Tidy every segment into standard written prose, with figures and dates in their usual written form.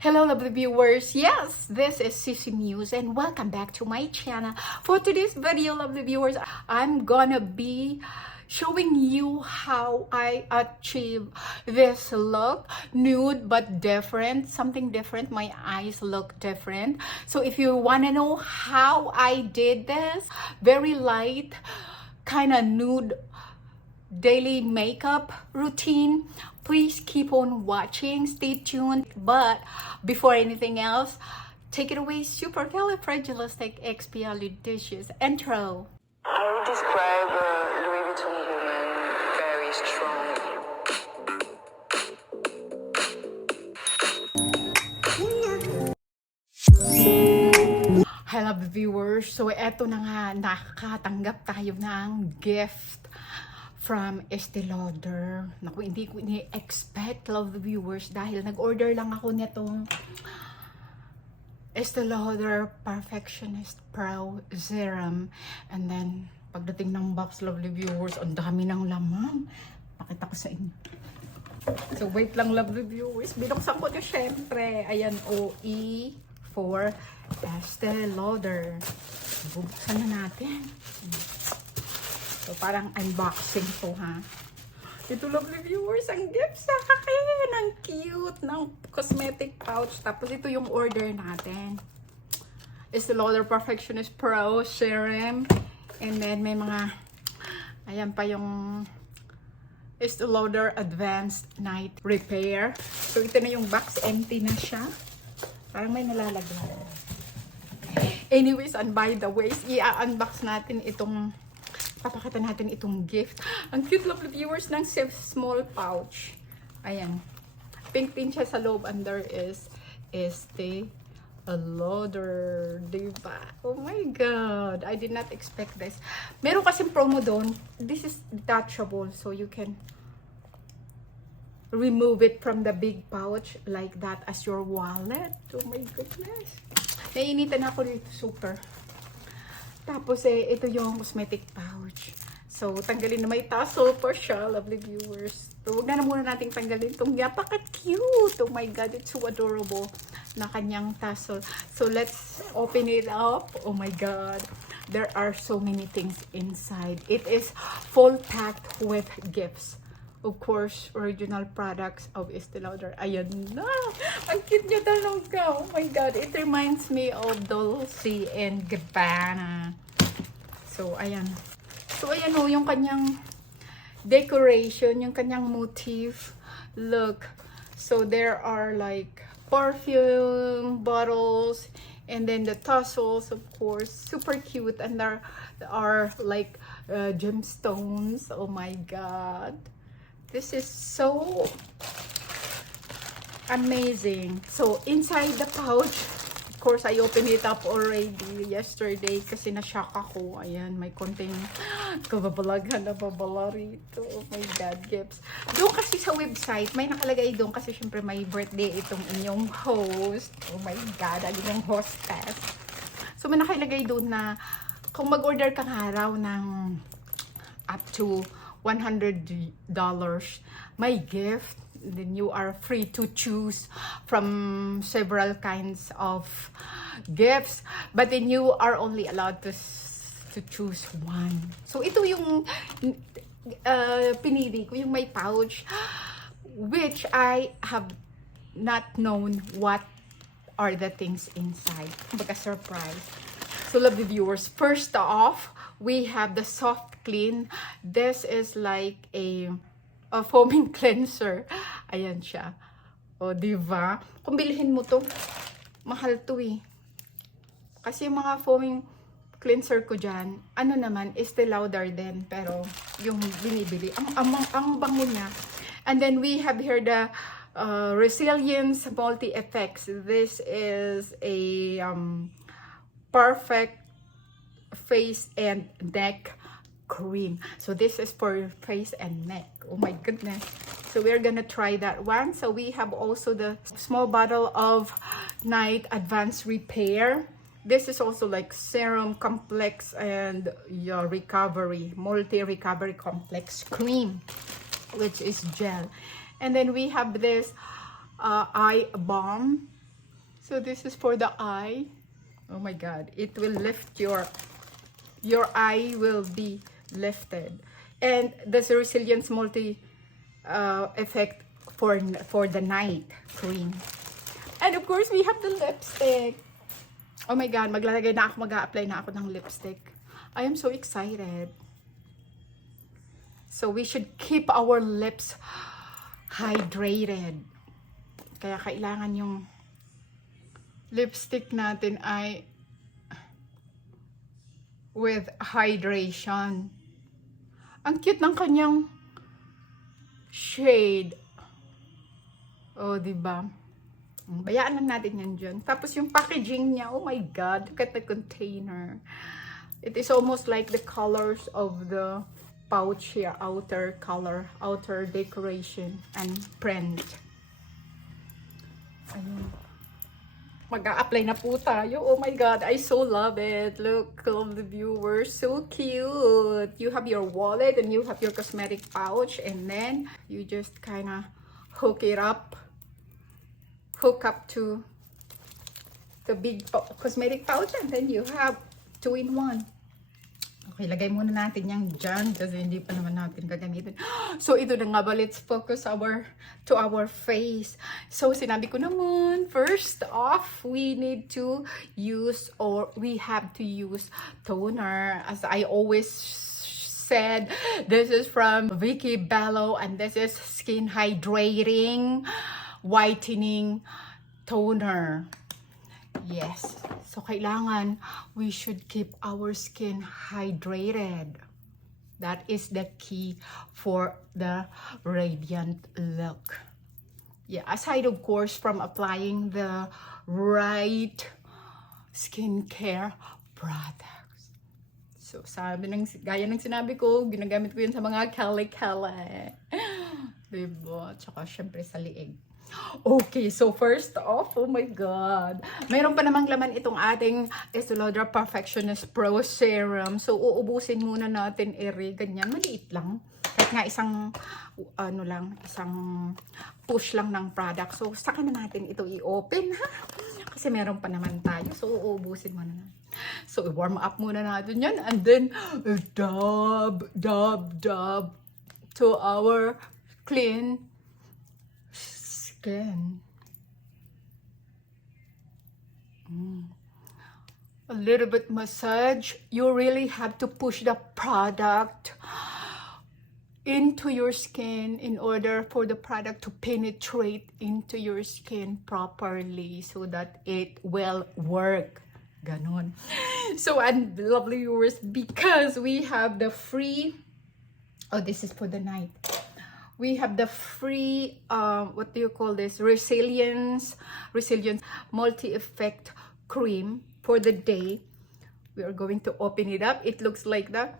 Hello lovely viewers, yes, this is ceeceemuse and welcome back to my channel. For today's video lovely viewers, I'm gonna be showing you how I achieve this look, nude but different, something different. My eyes look different. So if you wanna know how I did this, very light, kind of nude daily makeup routine, please keep on watching, stay tuned. But before anything else, take it away, supercalifragilisticexpialidocious intro. I would describe Louis Vuitton woman very strong. Hello viewers, so eto na nga, nakatanggap tayo ng gift from Estée Lauder. Naku, hindi ko ini-expect, love the viewers, dahil nag-order lang ako nitong Estée Lauder Perfectionist Pro Serum. And then, pagdating ng box, lovely viewers, ang dami ng laman. Pakita ko sa inyo. So, wait lang, lovely viewers. Binuksan ko na syempre. Ayan, OE for Estée Lauder. Bubuksan na natin. So, parang unboxing to, ha? Ito, lovely viewers, ang gift sa akin. Ang cute ng cosmetic pouch. Tapos, ito yung order natin. Estée Lauder Perfectionist Pro Serum. And then, may mga, ayan pa yung Estée Lauder Advanced Night Repair. So, ito na yung box. Empty na siya. Parang may nalalagyan. Anyways, and by the way, i-unbox natin itong papakita natin itong gift. Ang cute lovely viewers ng small pouch. Ayan. Pink din siya sa loob. And there is Estée Lauder. Diba? Oh my God. I did not expect this. Meron kasing promo doon. This is detachable. So you can remove it from the big pouch like that as your wallet. Oh my goodness. Nainitan ako dito super. Tapos ito yung cosmetic pouch. So, tanggalin na may tassel pa siya, lovely viewers. So, huwag na muna nating tanggalin itong napaka-cute. Oh my God, it's so adorable na kanyang tassel. So, let's open it up. Oh my God. There are so many things inside. It is full packed with gifts. Of course, original products of Estée Lauder. Ayan na. Ang cute niya talaga. Oh my God. It reminds me of Dolce and Gabbana. So, ayan. So, ayan o, yung kanyang decoration, yung kanyang motif. Look. So, there are like perfume bottles. And then the tassels, of course. Super cute. And there are like gemstones. Oh my God. This is so amazing. So, inside the pouch, of course, I opened it up already yesterday kasi na-shock ako. Ayan, may konting kababalaghan na babala rito. Oh my God, gifts. Doon kasi sa website, may nakalagay doon kasi syempre may birthday itong inyong host. Oh my God, ang inyong hostess. So, may nakalagay doon na kung mag-order kang araw ng up to $100, my gift, then you are free to choose from several kinds of gifts, but then you are only allowed to choose one. So ito yung pinili ko, yung may pouch, which I have not known what are the things inside. Baka surprise. So lovely viewers, first off, we have the soft clean. This is like a foaming cleanser. Ayan siya. O, diba? Kung bilhin mo to, mahal to eh. Kasi yung mga foaming cleanser ko dyan, ano naman, Estée Lauder din. Pero, yung binibili, ang bango niya. And then, we have here the Resilience Multi-Effects. This is a perfect face and neck cream. So this is for face and neck. Oh my goodness. So we're gonna try that one. So we have also the small bottle of Night Advanced Repair. This is also like serum complex and your recovery, multi-recovery complex cream, which is gel. And then we have this eye balm. So this is for the eye. Oh my God, it will lift your eye will be lifted. And there's a resilience multi effect for the night cream. And of course, we have the lipstick. Oh my God, maglalagay na ako, mag-a-apply na ako ng lipstick. I am so excited. So we should keep our lips hydrated. Kaya kailangan yung lipstick natin ay with hydration. Ang cute ng kanyang shade. Oh, diba? Bayaan lang natin yan dyan. Tapos yung packaging niya, oh my God, look at the container. It is almost like the colors of the pouch here, outer color, outer decoration and print. Ayun. Mag-a-apply na po tayo. Oh my God, I so love it. Look, all the viewers, so cute. You have your wallet and you have your cosmetic pouch, and then you just kind of hook up to the big cosmetic pouch, and then you have 2-in-1. Okay, lagay muna natin yung dyan kasi hindi pa naman natin gagamitin. So, ito na nga ba, let's focus to our face. So, sinabi ko naman, first off, we need to use, or we have to use toner. As I always said, this is from Vicky Bello, and this is Skin Hydrating Whitening Toner. Yes. So, kailangan we should keep our skin hydrated. That is the key for the radiant look. Yeah, aside of course from applying the right skincare products. So, gaya ng sinabi ko, ginagamit ko yun sa mga kale-kale. Diba? Tsaka syempre sa liig. Okay, so first off, oh my God, mayroon pa namang laman itong ating Estée Lauder Perfectionist Pro Serum. So, uubusin muna natin, ganyan, maliit lang. Kahit nga isang push lang ng product. So, saka na natin ito i-open, ha? Kasi meron pa naman tayo. So, uubusin muna natin. So, i-warm up muna natin yan. And then, dab to our clean skin. A little bit massage. You really have to push the product into your skin in order for the product to penetrate into your skin properly so that it will work. Ganon. So, and lovely viewers, because we have the free, oh, this is for the night. We have the free, what do you call this? Resilience multi-effect cream for the day. We are going to open it up. It looks like that.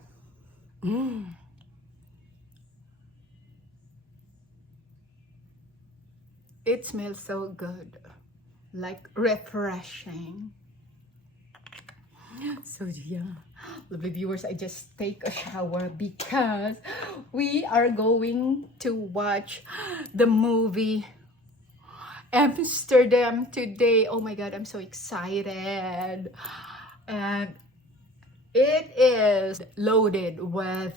It smells so good, like refreshing. So yeah, lovely viewers, I just take a shower because we are going to watch the movie Amsterdam today. Oh my God, I'm so excited. And it is loaded with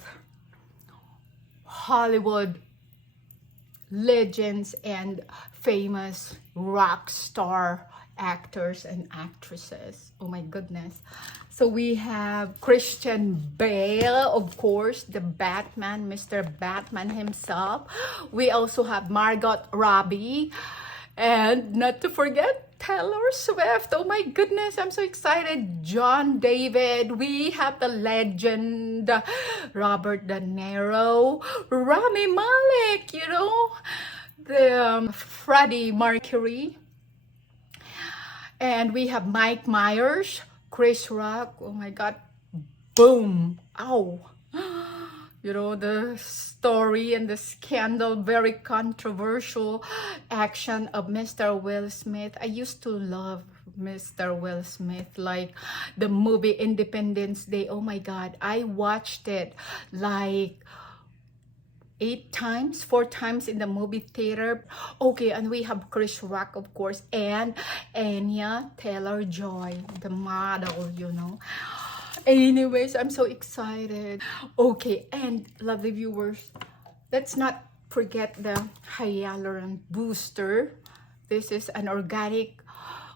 Hollywood legends and famous rock star actors and actresses. Oh my goodness. So we have Christian Bale, of course, the Batman, Mr. Batman himself. We also have Margot Robbie, and not to forget Taylor Swift. Oh my goodness, I'm so excited. John David. We have the legend Robert De Niro, Rami Malek, you know, the Freddie Mercury. And we have Mike Myers, Chris Rock. Oh my God. Boom. Ow. You know, the story and the scandal, very controversial action of Mr. Will Smith. I used to love Mr. Will Smith, like the movie Independence Day. Oh my God. I watched it like 4 times in the movie theater. Okay, and we have Chris Rock, of course, and Anya Taylor-Joy, the model, you know. Anyways, I'm so excited. Okay, and lovely viewers, let's not forget the Hyaluron Booster. This is an organic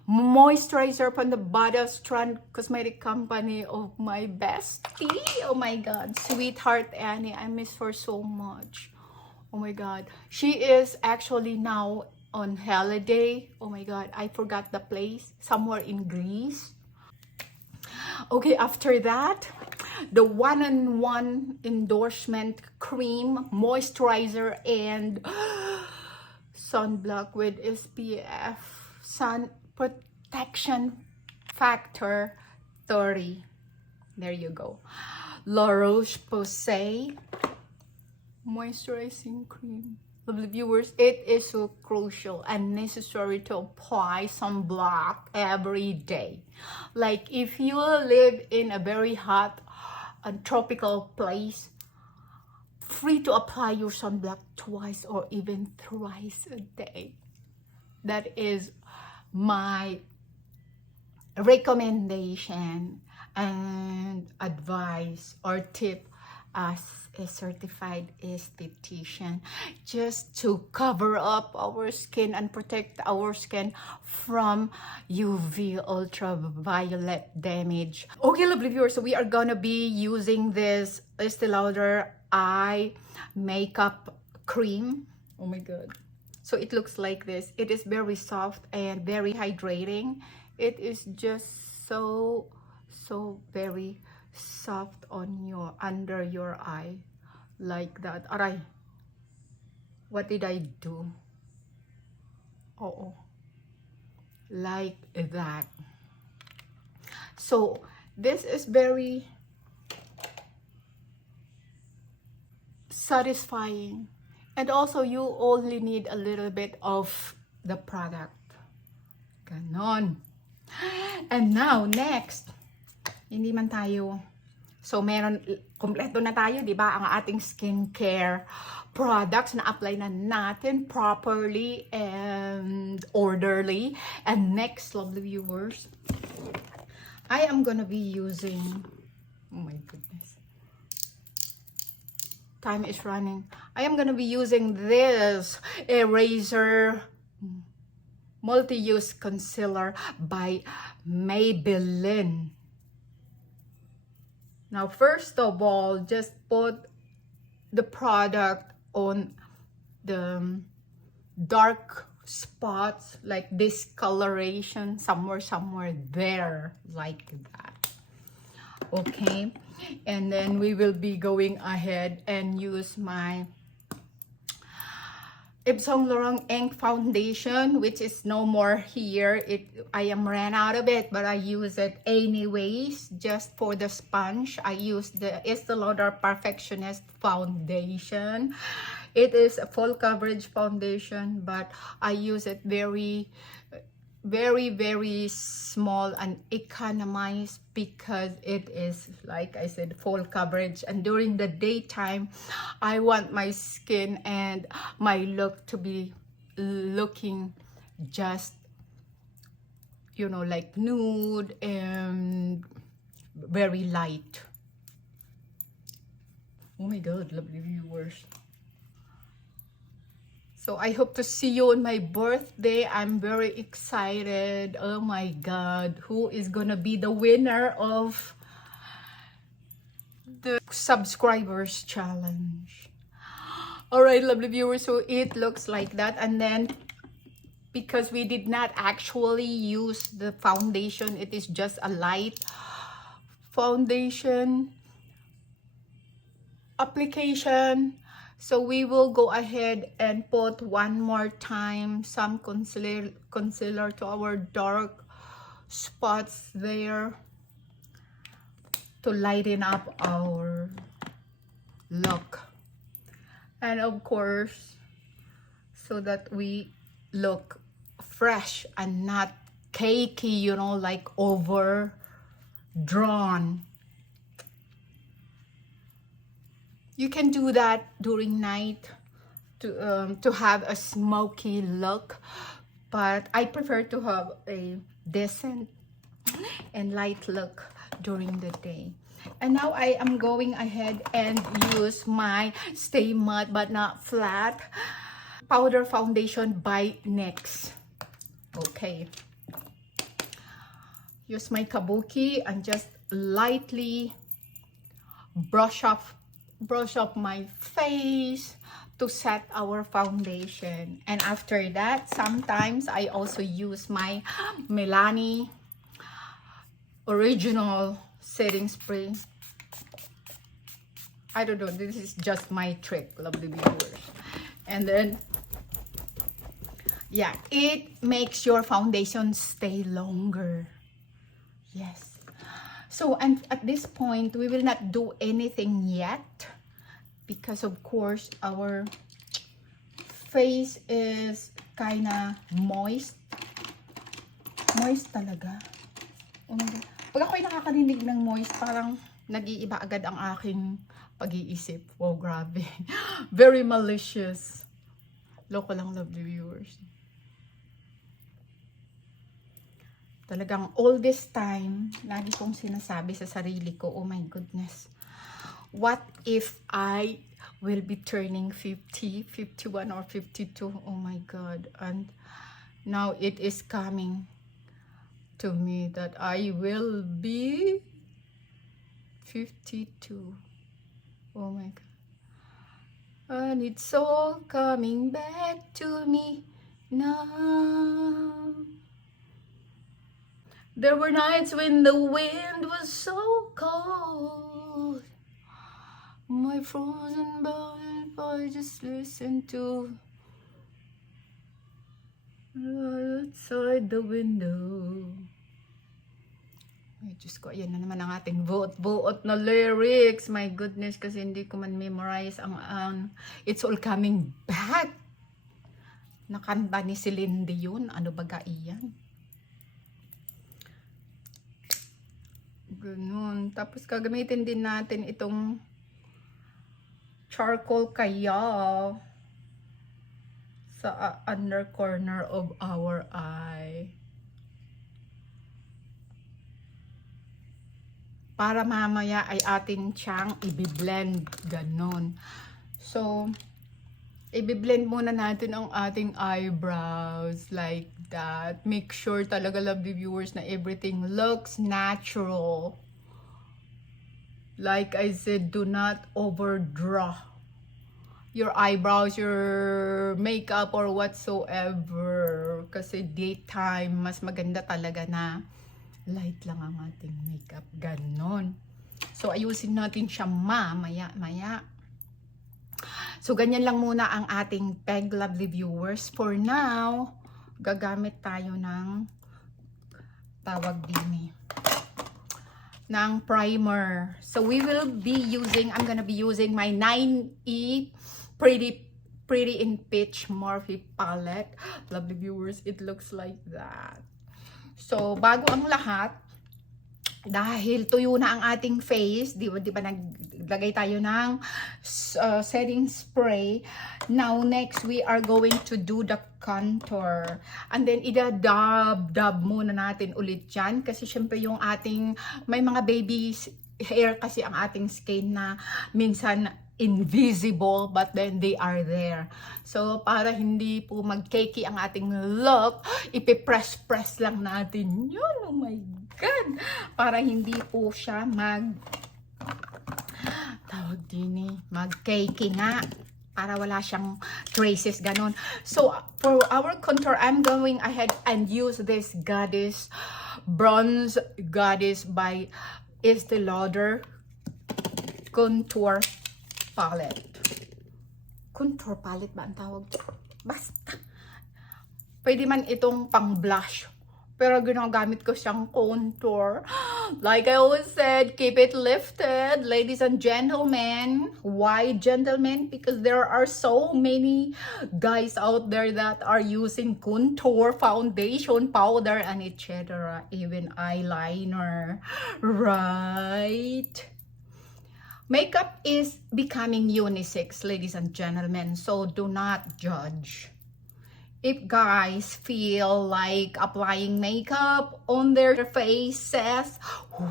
moisturizer from the Bada Strand Cosmetic Company of my bestie. Oh my god, sweetheart Annie, I miss her so much. Oh my god, she is actually now on holiday. Oh my god, I forgot the place, somewhere in Greece. Okay, after that, the one-on-one endorsement cream, moisturizer, and sunblock with SPF, sun protection factor 30. There you go. La Roche-Posay moisturizing cream. Lovely viewers, it is so crucial and necessary to apply sunblock every day. Like if you live in a very hot and tropical place, free to apply your sunblock twice or even thrice a day. That is my recommendation and advice or tip as a certified esthetician, just to cover up our skin and protect our skin from UV ultraviolet damage. Okay, lovely viewers, so we are gonna be using this Estée Lauder eye makeup cream. Oh my god, so it looks like this. It is very soft and very hydrating. It is just so very soft on your under your eye, like that. Aray, what did I do? Oh, like that. So this is very satisfying, and also you only need a little bit of the product. Ganon. And now next, hindi man tayo, so meron, kompleto na tayo, di ba, ang ating skincare products na apply na natin properly and orderly. And next, lovely viewers, I am gonna be using, oh my goodness, time is running. I am gonna be using this eraser multi-use concealer by Maybelline. Now, first of all, just put the product on the dark spots, like discoloration, somewhere there, like that. Okay, and then we will be going ahead and use my Yves Saint Laurent Ink Foundation, which is no more here. I am ran out of it, but I use it anyways, just for the sponge. I use the Estée Lauder Perfectionist Foundation. It is a full coverage foundation, but I use it very small and economized, because it is, like I said, full coverage. And during the daytime, I want my skin and my look to be looking just, you know, like nude and very light. Oh my god, lovely viewers, so I hope to see you on my birthday. I'm very excited. Oh my god, who is gonna be the winner of the subscribers challenge? All right, lovely viewers, so it looks like that. And then, because we did not actually use the foundation, it is just a light foundation application. So we will go ahead and put one more time some concealer to our dark spots there, to lighten up our look, and of course, so that we look fresh and not cakey, you know, like overdrawn. You can do that during night to have a smoky look, but I prefer to have a decent and light look during the day. And now I am going ahead and use my Stay Matte but Not Flat powder foundation by NYX. Okay, use my kabuki and just lightly brush up my face to set our foundation. And after that, sometimes I also use my Milani original setting spray. I don't know, this is just my trick, lovely viewers. And then, yeah, it makes your foundation stay longer. Yes. So, and at this point, we will not do anything yet because, of course, our face is kinda moist. Moist talaga. Oh my God. Pag ako'y nakakarinig ng moist, parang nag-iiba agad ang aking pag-iisip. Wow, grabe. Very malicious. Loko lang, lovely viewers. Talagang all this time, lagi kong sinasabi sa sarili ko, oh my goodness, what if I will be turning 50, 51 or 52? Oh my God. And now it is coming to me that I will be 52. Oh my God. And it's all coming back to me now. There were nights when the wind was so cold. My frozen body, I just listened to outside the window. Ay, Diyos ko, ayan na naman ang ating buot-buot na lyrics. My goodness, kasi hindi ko man memorize ang It's All Coming Back. Nakanta ni Celine Dion. Ano baga iyan? Ganun. Tapos gagamitin din natin itong charcoal kaya sa under corner of our eye. Para mamaya ay atin siyang i-blend. Ganun. So, i-blend muna natin ang ating eyebrows like that. Make sure talaga, lovely viewers, na everything looks natural. Like I said, do not overdraw your eyebrows, your makeup, or whatsoever. Kasi daytime, mas maganda talaga na light lang ang ating makeup. Ganon. So, ayusin natin siya maya. So, ganyan lang muna ang ating peg, lovely viewers. For now, gagamit tayo ng tawag din ng primer. So, we will be using, I'm gonna be using my 9E Pretty in Peach Morphe palette. Lovely viewers, it looks like that. So, bago ang lahat, dahil tuyo na ang ating face, di ba naglagay tayo ng setting spray. Now, next, we are going to do the contour. And then, dab muna natin ulit yan. Kasi, syempre, yung ating, may mga baby hair kasi ang ating skin na minsan invisible, but then they are there. So, para hindi po mag-cakey ang ating look, ipipress-press lang natin yun. Oh my God! Para hindi po siya mag-cakey nga. Para wala siyang traces, ganun. So, for our contour, I'm going ahead and use this Bronze Goddess by Estée Lauder Contour Palette. Contour palette ba ang tawag? Basta. Pwede man itong pang blush. Pero ginagamit ko siyang contour. Like I always said, keep it lifted, ladies and gentlemen. Why gentlemen? Because there are so many guys out there that are using contour, foundation, powder, and etc. Even eyeliner. Right? Makeup is becoming unisex, ladies and gentlemen, so do not judge. If guys feel like applying makeup on their faces,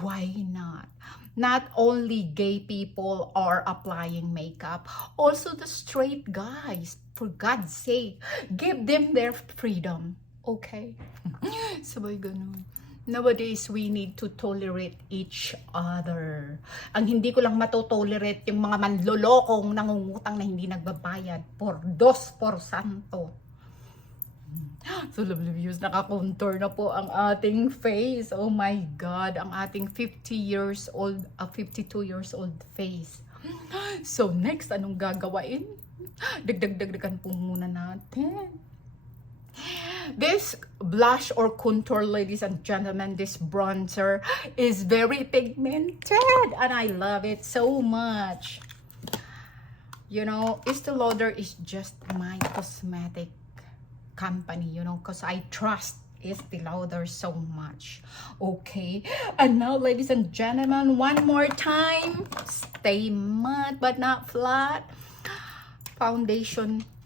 why not? Not only gay people are applying makeup, also the straight guys. For God's sake, give them their freedom. Okay? Sabay ganun. Nowadays, we need to tolerate each other. Ang hindi ko lang matotolerate yung mga manlolokong nangungutang na hindi nagbabayad. Por 2%. So, lovely views, naka-contour na po ang ating face. Oh my God, ang ating 52 years old face. So, next, anong gagawain? Dagdagan po muna natin. This blush or contour, ladies and gentlemen, this bronzer is very pigmented and I love it so much. You know, Estée Lauder is just my cosmetic company, you know, because I trust Estée Lauder so much. Okay, and now, ladies and gentlemen, one more time, stay matte but not flat.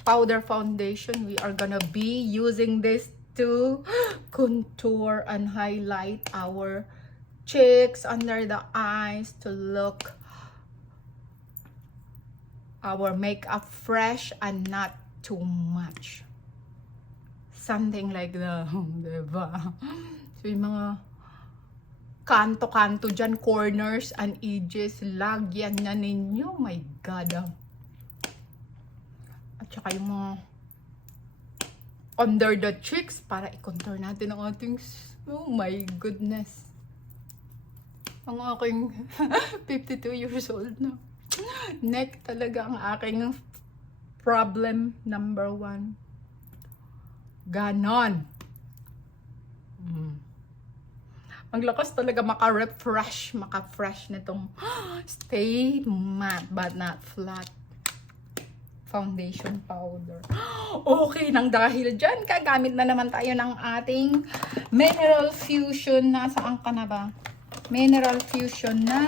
Powder foundation, we are gonna be using this to contour and highlight our cheeks, under the eyes, to look our makeup fresh and not too much. Something like the, diba? So, yung mga kanto-kanto dyan, corners and edges, lagyan na ninyo. My God. At saka yung mga under the cheeks, para i-contour natin ang ating, oh my goodness. Ang aking 52 years old na. Neck talaga ang aking problem number 1. Ganon. Ang lakas talaga maka-refresh nitong stay matte but not flat foundation powder. Okay, nang dahil dyan, kagamit na naman tayo ng ating Mineral Fusion. Nasaan ka na ba? Mineral Fusion na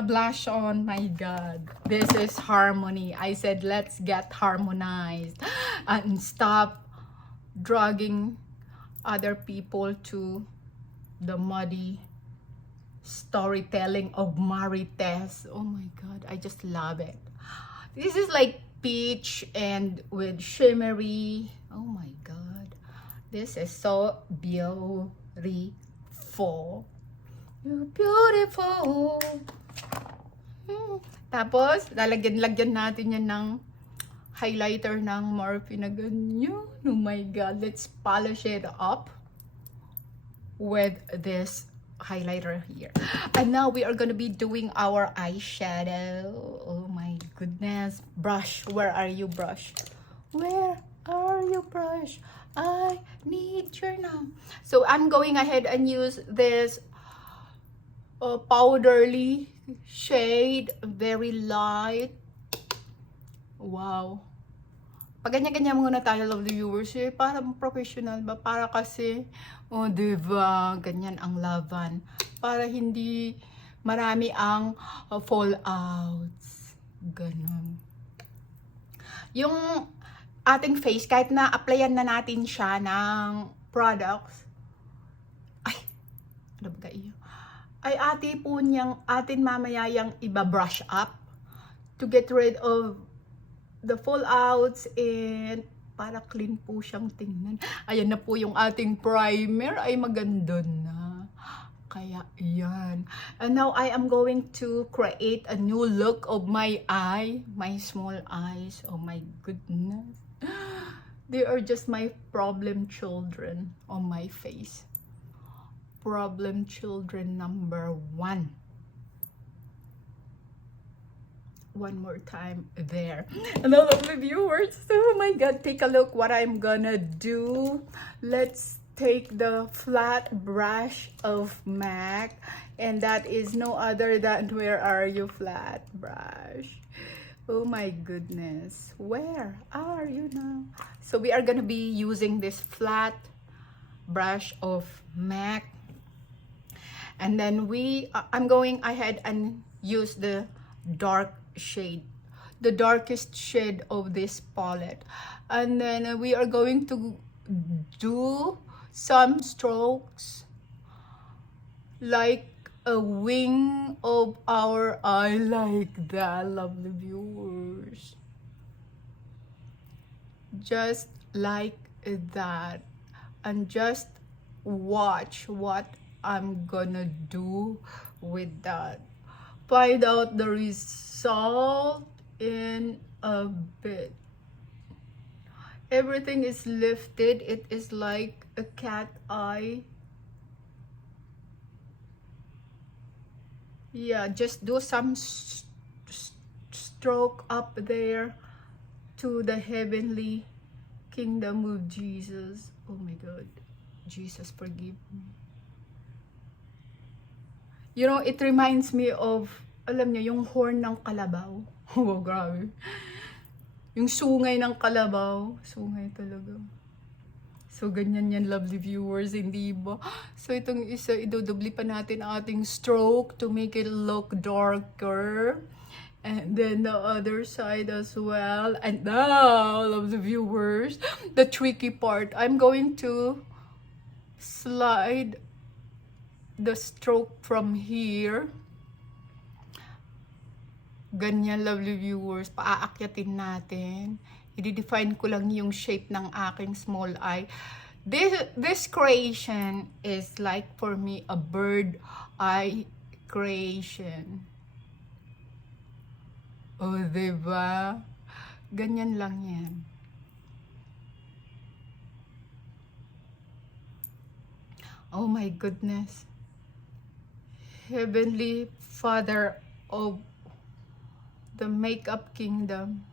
blush on. My God, this is harmony. I said let's get harmonized and stop dragging other people to the muddy storytelling of Marites. Oh my God, I just love it. This is like peach and with shimmery. Oh my God, this is so beautiful. You're beautiful. Tapos, lalagyan natin yan ng highlighter ng Morphe na ganyan. Oh my God, let's polish it up with this highlighter here. And now we are gonna be doing our eyeshadow. Oh my goodness. Brush, where are you, brush? Where are you, brush? I need your now. So I'm going ahead and use this powderly shade, very light. Wow. Pag ganyan-ganyan muna tayo, lovely viewers, para professional ba? Para kasi, oh, diba, ganyan ang laban. Para hindi marami ang fallouts. Ganon. Yung ating face, kahit na applyan na natin siya ng products, ay, ano ba iyo? Ay atin mamaya yung iba-brush up to get rid of the fallouts and para clean po siyang tingnan. Ayan na po yung ating primer. Ay maganda na. Kaya yan. And now I am going to create a new look of my eye. My small eyes. Oh my goodness. They are just my problem children on my face. Problem children number 1. One more time there. And all of the viewers, oh my God, take a look what I'm gonna do. Let's take the flat brush of MAC, and that is no other than, where are you, flat brush? Oh my goodness, where are you now? So we are gonna be using this flat brush of MAC. And then I'm going ahead and use the dark shade, the darkest shade of this palette. And then we are going to do some strokes like a wing of our eye, like that, lovely viewers. Just like that. And just watch what I'm gonna do with that. Find out the result in a bit. Everything is lifted. It is like a cat eye. Yeah, just do some stroke up there to the heavenly kingdom of Jesus. Oh my God. Jesus, forgive me. You know, it reminds me of, alam niyo, yung horn ng kalabaw. Oh, grabe. Yung sungay ng kalabaw. Sungay talaga. So, ganyan yan, lovely viewers, hindi ba? So, itong isa, idudubli pa natin ang ating stroke to make it look darker. And then the other side as well. And now, lovely viewers, the tricky part. I'm going to slide the stroke from here. Ganyan, lovely viewers. Paaakyatin natin. I-define ko lang yung shape ng aking small eye. This creation is like for me a bird eye creation. Oh, diba? Ganyan lang yan. Oh my goodness. Heavenly Father of the makeup kingdom,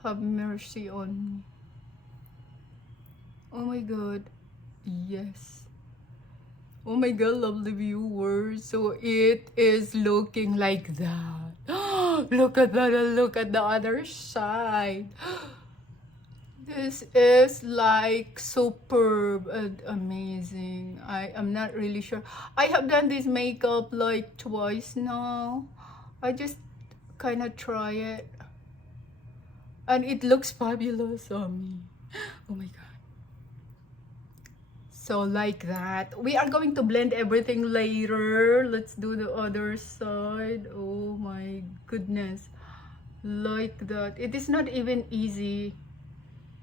have mercy on me. Oh my God. Yes. Oh my God, lovely viewers. So it is looking like that. Look at that. Look at the other side. This is like superb and amazing. I am not really sure. I have done this makeup like twice now. I just kind of try it. And it looks fabulous on me. Oh my God. So like that. We are going to blend everything later. Let's do the other side. Oh my goodness. Like that. It is not even easy,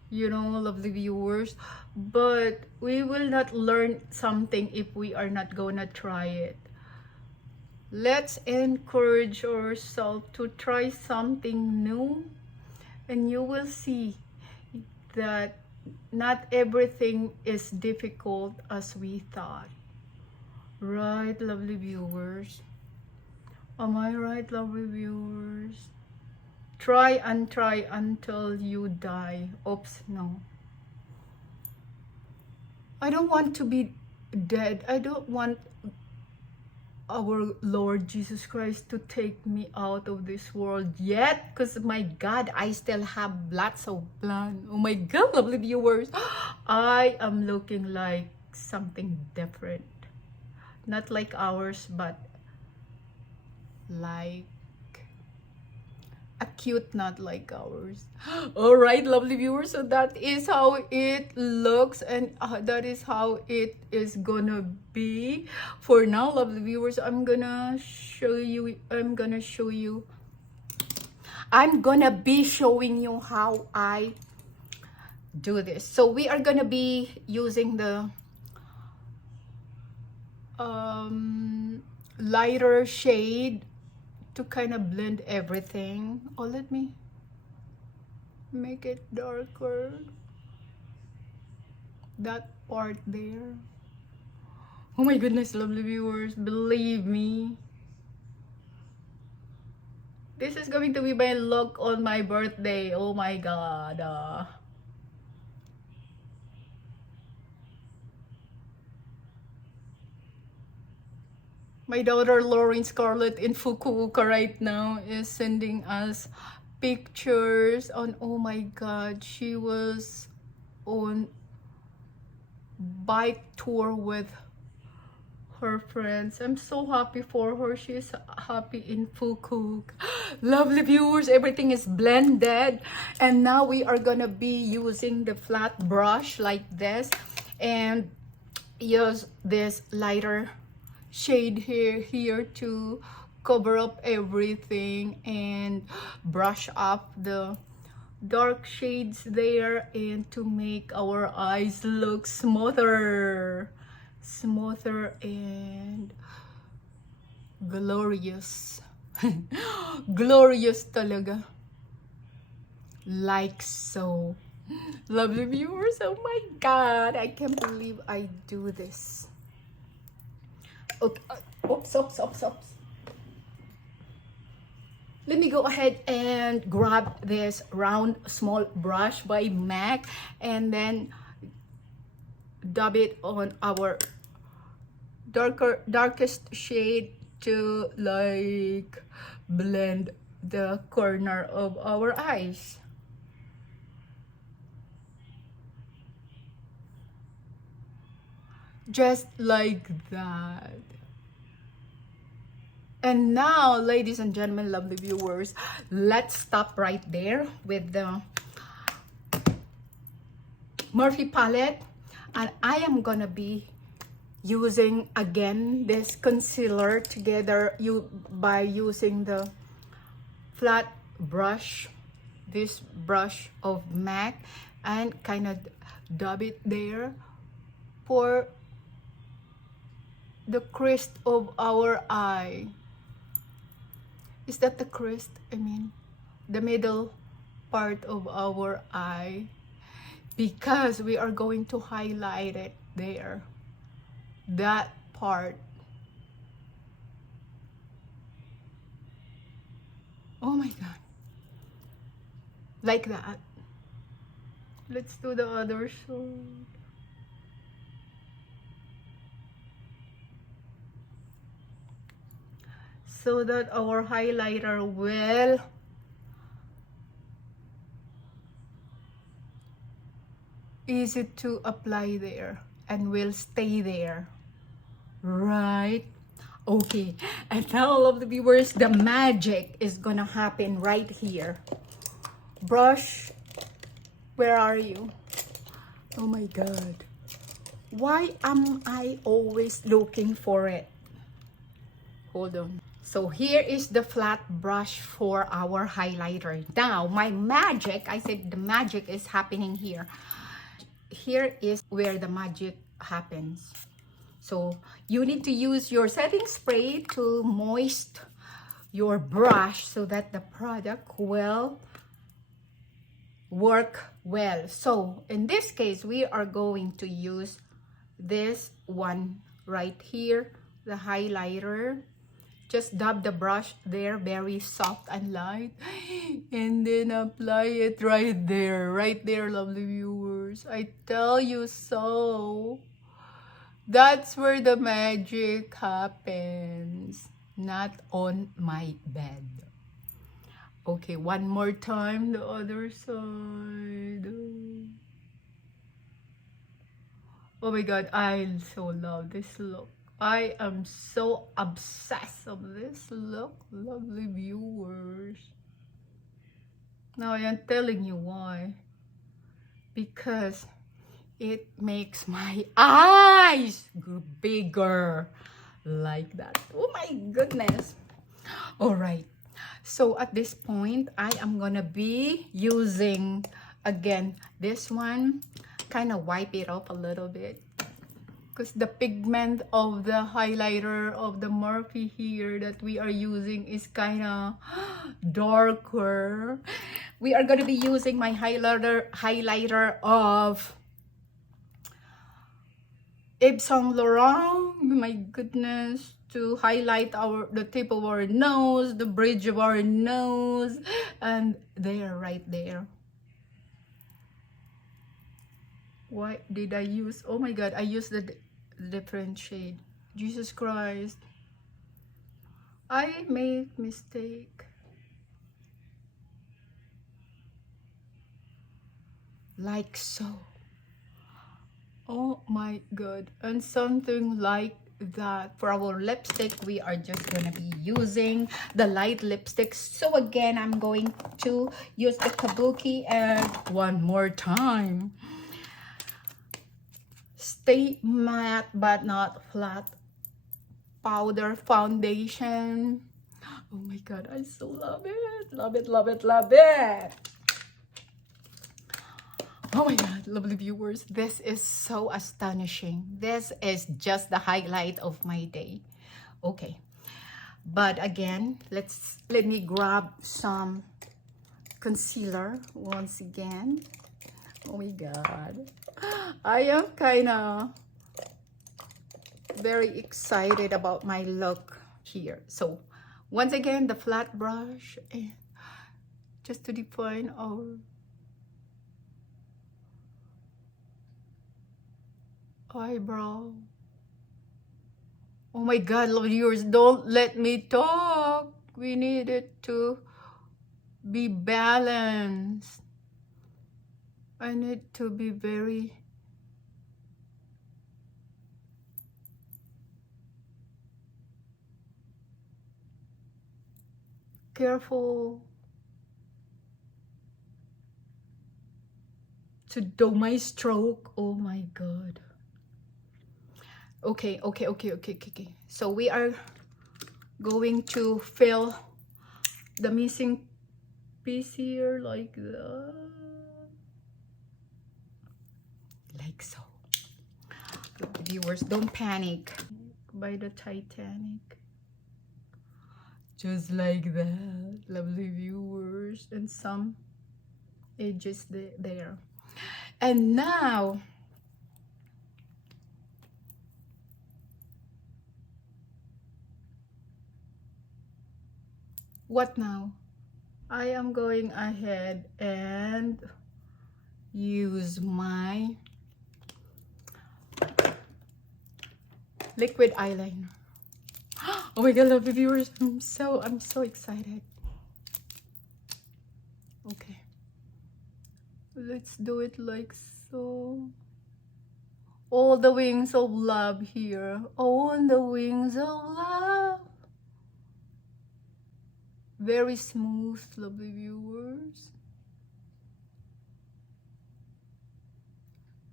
you know, lovely viewers, but we will not learn something if we are not gonna try it. Let's encourage ourselves to try something new, and you will see that not everything is difficult as we thought. Right, lovely viewers? Am I right, lovely viewers? Try and try until you die. Oops, no. I don't want to be dead. I don't want our Lord Jesus Christ to take me out of this world yet. Because my God, I still have lots of plans. Oh my God, lovely viewers. I am looking like something different. Not like ours, but like a cute, not like ours. All right, lovely viewers, so that is how it looks, and that is how it is gonna be for now, lovely viewers. I'm gonna be showing you how I do this. So we are gonna be using the lighter shade to kind of blend everything. Oh, let me make it darker. That part there. Oh my goodness, lovely viewers, believe me, this is going to be my look on my birthday. Oh my God. My daughter Lauren Scarlett in Fukuoka right now is sending us pictures on, oh my God, she was on bike tour with her friends. I'm so happy for her. She's happy in Fuku. Lovely viewers, everything is blended. And now we are gonna be using the flat brush like this and use this lighter shade here to cover up everything and brush up the dark shades there and to make our eyes look smoother and glorious. Glorious talaga, like so. Lovely viewers, oh my god, I can't believe I do this. Okay, oops. Let me go ahead and grab this round small brush by MAC and then dab it on our darkest shade to like blend the corner of our eyes. Just like that. And now, ladies and gentlemen, lovely viewers, let's stop right there with the Morphe palette. And I am gonna be using again this concealer together by using the flat brush, this brush of MAC, and kind of dab it there for the crest of our eye. Is that the crest? I mean, the middle part of our eye, because we are going to highlight it there, that part. Oh my god, like that. Let's do the other side. So that our highlighter will easy to apply there and will stay there, right? Okay, and now all of the viewers, the magic is gonna happen right here. Brush, where are you? Oh my god, why am I always looking for it? Hold on. So here is the flat brush for our highlighter. Now my magic, I said the magic is happening here. Here is where the magic happens. So you need to use your setting spray to moist your brush so that the product will work well. So in this case, we are going to use this one right here, the highlighter. Just dab the brush there, very soft and light, and then apply it right there, lovely viewers. I tell you so. That's where the magic happens, not on my bed. Okay, one more time, the other side. Oh my god, I so love this look. I am so obsessed of this look, lovely viewers. Now I am telling you why. Because it makes my eyes bigger like that. Oh my goodness. All right. So at this point, I am gonna be using again this one, kind of wipe it off a little bit, because the pigment of the highlighter of the Morphe here that we are using is kind of darker. We are going to be using my highlighter of Yves Saint Laurent. My goodness, to highlight the tip of our nose, the bridge of our nose, and there, right there. Why did I use, oh my god, I used the different shade. Jesus Christ, I made mistake. Like so. Oh my god. And something like that for our lipstick, we are just gonna be using the light lipsticks. So again, I'm going to use the Kabuki, and one more time, Stay Matte but Not Flat Powder Foundation. Oh my god, I so love it. Love it, love it, love it. Oh my god, lovely viewers, this is so astonishing. This is just the highlight of my day. Okay, but again, let me grab some concealer once again. Oh my god, I am kind of very excited about my look here. So once again, the flat brush, and just to define our eyebrow. Oh my god, lovely viewers, don't let me talk. We need it to be balanced. I need to be very careful to do my stroke. Oh my god. Okay. So we are going to fill the missing piece here like that. Like so. Viewers, don't panic by the Titanic. Just like that, lovely viewers, and some edges there. And now, what now? I am going ahead and use my liquid eyeliner. Oh my god, lovely viewers, I'm so excited. Okay, let's do it like so. All the wings of love here. All the wings of love. Very smooth, lovely viewers.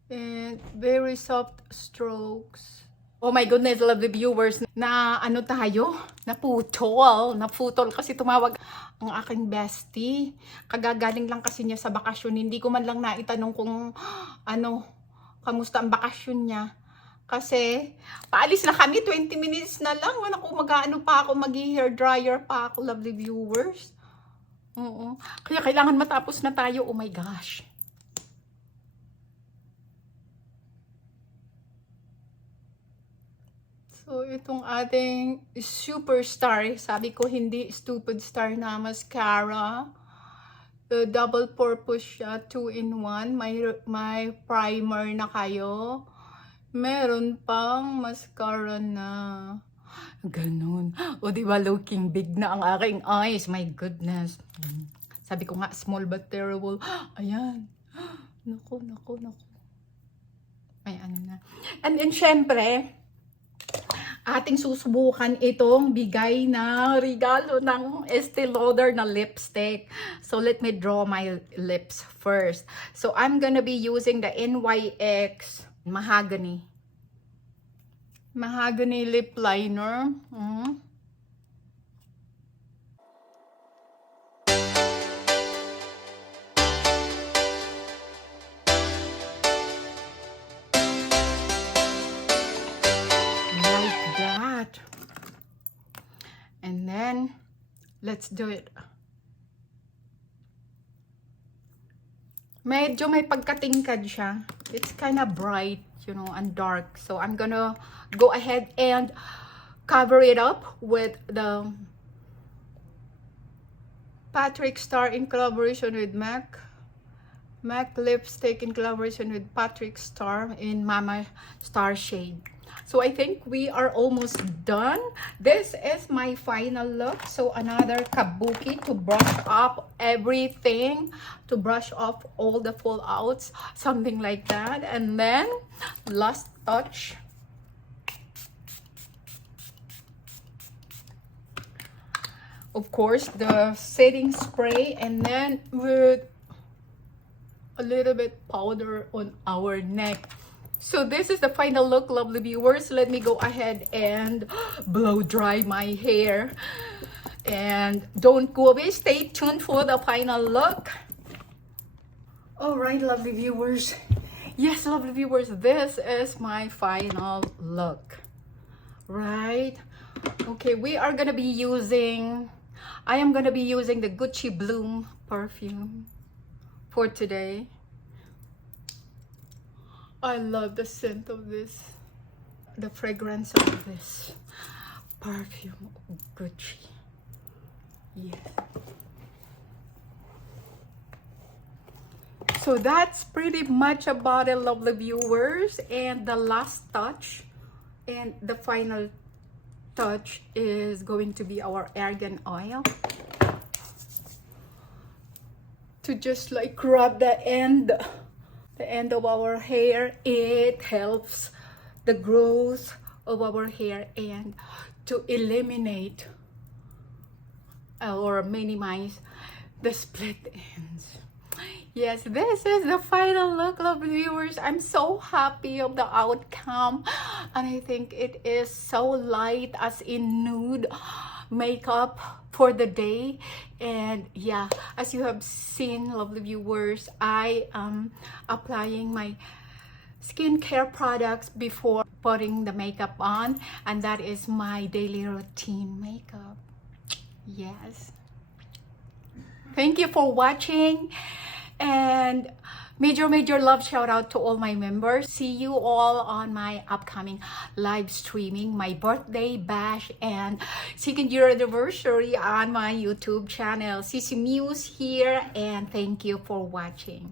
And very soft strokes. Oh my goodness, lovely viewers. Na ano tayo? Naputol kasi tumawag ang aking bestie. Kagagaling lang kasi niya sa bakasyon. Hindi ko man lang naitanong kung kamusta ang bakasyon niya. Kasi paalis na kami, 20 minutes na lang. Naku, mag-aano pa ako, mag-hair dryer pa ako, lovely viewers. Oo. Kaya kailangan matapos na tayo. Oh my gosh. So, itong ating superstar, sabi ko hindi stupid star na mascara. Double purpose siya, 2-in-1. May primer na kayo. Meron pang mascara na. Ganun. O diba, looking big na ang aking eyes. My goodness. Sabi ko nga, small but terrible. Ayan. Naku. Ay, ano na. And then, syempre, ating susubukan itong bigay na regalo ng Estée Lauder na lipstick. So, let me draw my lips first. So, I'm gonna be using the NYX Mahogany lip liner. And then, let's do it. Medyo may pagkatingkad siya. It's kind of bright, you know, and dark. So, I'm gonna go ahead and cover it up with the Patrick Star in collaboration with MAC. MAC lipstick in collaboration with Patrick Star in Mama Star shade. So I think we are almost done. This is my final look. So another kabuki to brush up everything, to brush off all the fallouts, something like that. And then last touch, of course, the setting spray, and then with a little bit powder on our neck. So this is the final look, lovely viewers. Let me go ahead and blow dry my hair. And don't go away. Stay tuned for the final look. All right, lovely viewers. Yes, lovely viewers, this is my final look. Right? Okay, we are gonna be using, I am gonna be using the Gucci Bloom perfume for today. I love the scent of this, the fragrance of this perfume, Gucci. Yes. So that's pretty much about it, lovely viewers. And the last touch and the final touch is going to be our argan oil. To just like rub the end of our hair. It helps the growth of our hair and to eliminate or minimize the split ends. Yes, this is the final look, lovely viewers. I'm so happy of the outcome, and I think it is so light, as in nude makeup for the day. And yeah, as you have seen, lovely viewers, I am applying my skincare products before putting the makeup on, and that is my daily routine makeup. Yes, thank you for watching, and major love shout out to all my members. See you all on my upcoming live streaming, my birthday bash and second year anniversary on my YouTube channel. ceeceemuse here, and thank you for watching.